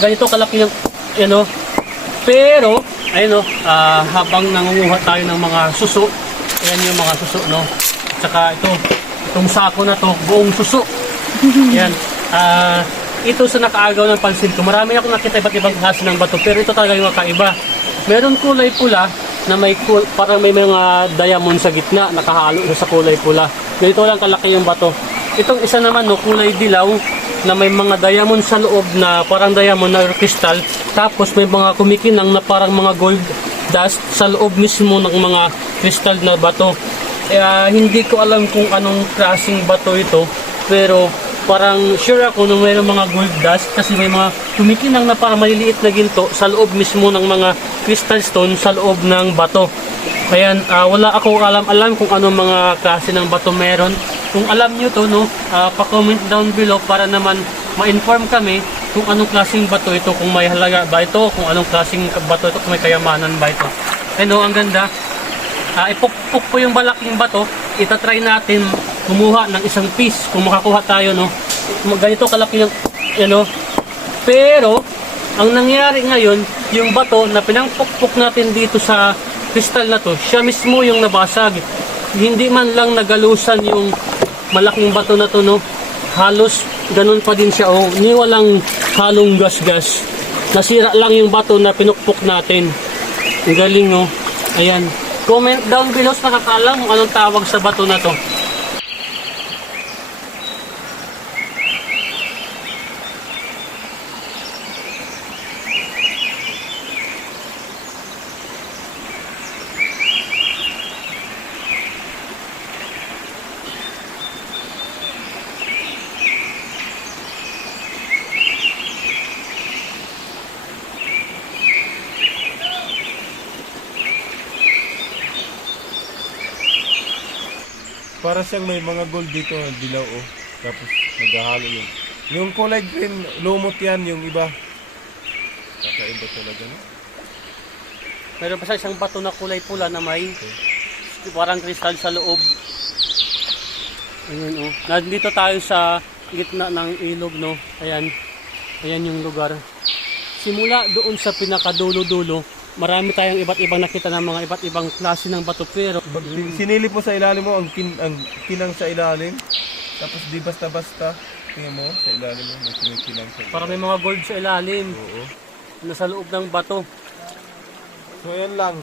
ganito kalaki yung, ano. Pero, ayun, habang nangunguha tayo ng mga suso, ayan yung mga suso, no. Tsaka itong sako na to, buong suso. Ayan. Ito sa nakaagaw ng pansin ko, marami akong nakita iba't ibang klase ng bato, pero ito talaga yung kakaiba. Meron kulay pula na parang may mga diamond sa gitna, nakahalo sa kulay pula. Ganito lang kalaki yung bato. Itong isa naman, no, kulay dilaw na may mga diamond sa loob na parang diamond na crystal. Tapos may mga kumikinang na parang mga gold dust sa loob mismo ng mga crystal na bato. Hindi ko alam kung anong klaseng bato ito, pero parang sure ako na mayroong mga gold dust kasi may mga kumikinang na parang maliliit na ginto sa loob mismo ng mga crystal stone sa loob ng bato. Ayan, wala ako alam kung anong mga klase ng bato meron. Kung alam nyo to, no, pa-comment down below para naman ma-inform kami kung anong klaseng bato ito, kung may halaga ba ito, kung anong klaseng bato ito, kung may kayamanan ba ito. Ano, ang ganda. Ipukpuk po yung malaking bato, itatry natin kumuha ng isang piece kung makakuha tayo, no. Ganito kalaki yung, pero ang nangyari ngayon, yung bato na pinangpukpuk natin dito sa kristal na to, siya mismo yung nabasag. Hindi man lang nagalusan yung malaking bato na to, no. Halos ganun pa din siya, ni walang halong gas-gas. Nasira lang yung bato na pinukpok natin. Ang galing, Ayan. Comment down below sa nakakalam kung anong tawag sa bato na to. Para siyang may mga gold dito, dilaw, tapos naghahalo yun. Yung kulay green, lumot yan, yung iba. Kakaiba talaga, no? Meron pa sa isang bato na kulay pula na may parang kristal sa loob. Ayan, Nandito tayo sa gitna ng ilog, no? Ayan. Ayan yung lugar. Simula doon sa pinakadulo-dulo, marami tayong iba't ibang nakita ng mga iba't ibang klase ng bato, pero Sinilip mo sa ilalim mo, ang kinang sa ilalim. Tapos di basta-basta. Tingnan mo, sa ilalim mo, may kinikinang sa ilalim. para may mga gold sa ilalim. Oo. Nasa loob ng bato. So yan lang.